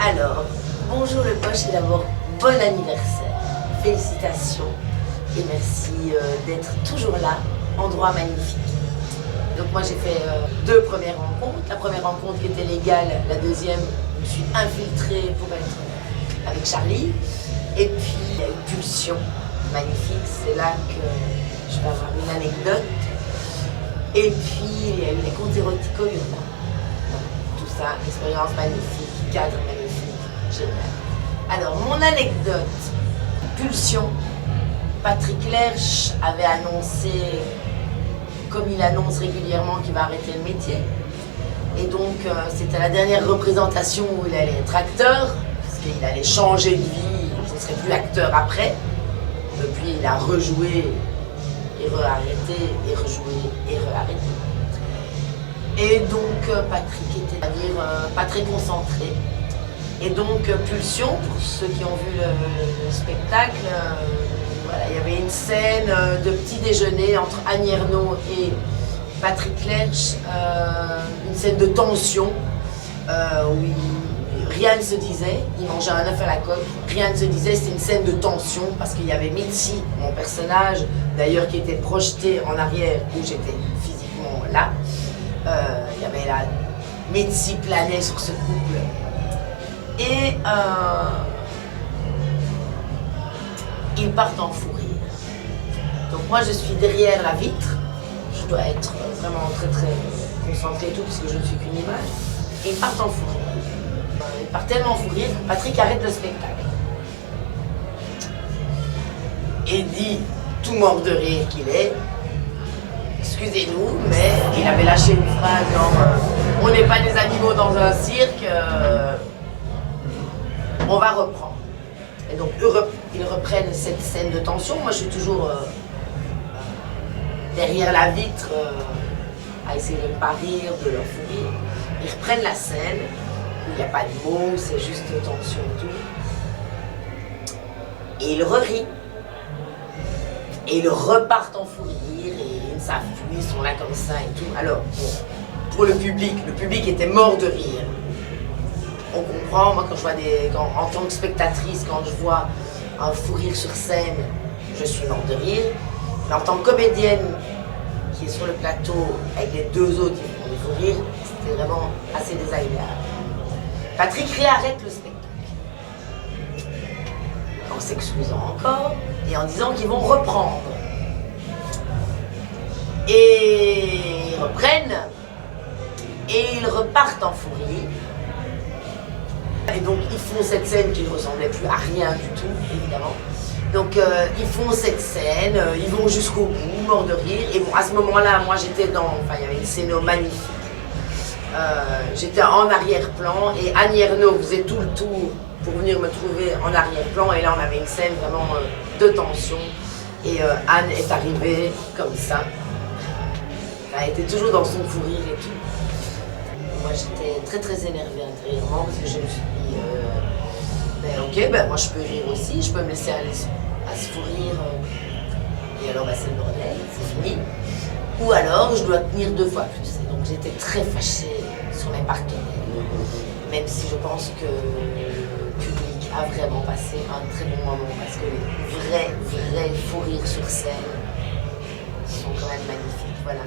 Alors, bonjour le poche et d'abord bon anniversaire. Félicitations et merci d'être toujours là, endroit magnifique. Donc moi j'ai fait deux premières rencontres. La première rencontre qui était légale, la deuxième, je me suis infiltrée pour être avec Charlie. Et puis il y a une pulsion magnifique, c'est là que je vais avoir une anecdote. Et puis il y a eu les contes érotico-urbains. Tout ça, expérience magnifique, cadre magnifique, génial. Alors mon anecdote, pulsion. Patrick Lerche avait annoncé, comme il annonce régulièrement, qu'il va arrêter le métier. Et donc c'était la dernière représentation où il allait être acteur, parce qu'il allait changer de vie, il ne serait plus acteur après. Depuis il a rejoué et re-arrêté, et rejoué et re-arrêté. Et donc Patrick était, à dire, pas très concentré. Et donc pulsion, pour ceux qui ont vu le spectacle, voilà, il y avait une scène de petit déjeuner entre Anne Ernaux et Patrick Lerche, une scène de tension où rien ne se disait, il mangeait un œuf à la coque, rien ne se disait, c'était une scène de tension parce qu'il y avait Mitzi, mon personnage, d'ailleurs qui était projeté en arrière où j'étais physiquement là. Il y avait la Mitzi planait sur ce couple. Et ils partent en fou rire. Donc moi je suis derrière la vitre, je dois être vraiment très concentrée et tout parce que je ne suis qu'une image. Et ils partent en fou rire. Ils partent tellement en fou rire que Patrick arrête le spectacle. Et dit, tout mort de rire qu'il est, excusez-nous, mais il avait lâché une phrase genre on n'est pas des animaux dans un cirque, on va reprendre. Et donc ils reprennent cette scène de tension. Moi je suis toujours derrière la vitre à essayer de ne pas rire, de leur fou rire. Ils reprennent la scène où il n'y a pas de mots, c'est juste tension et tout. Et ils rient. Et ils repartent en fou rire et ils ne savent plus, ils sont là comme ça et tout. Alors, bon, pour le public était mort de rire. On comprend, moi quand je vois en tant que spectatrice, quand je vois un fou rire sur scène, je suis mort de rire. Mais en tant que comédienne qui est sur le plateau avec les deux autres qui font des fous rires, c'était vraiment assez désagréable. Patrick réarrête le spectacle. En s'excusant encore et en disant qu'ils vont reprendre. Et ils reprennent et ils repartent en fou rire. Et donc ils font cette scène qui ne ressemblait plus à rien du tout, évidemment. Donc ils font cette scène, ils vont jusqu'au bout, morts de rire. Et bon, à ce moment-là, moi j'étais il y avait une scène magnifique. J'étais en arrière-plan et Anne Ernaux faisait tout le tour pour venir me trouver en arrière-plan. Et là, on avait une scène vraiment de tension. Et Anne est arrivée comme ça. Elle était toujours dans son fou rire et tout. Moi, j'étais très énervée intérieurement parce que je me suis dit, ok, moi je peux rire aussi, je peux me laisser aller à ce fou rire. Et alors, c'est le bordel, c'est fini. Ou alors, je dois tenir 2 fois plus. Et donc, j'étais très fâchée sur mes partenaires. Même si je pense que le public a vraiment passé un très bon moment parce que les vrais fous rires sur scène sont quand même magnifiques. Voilà.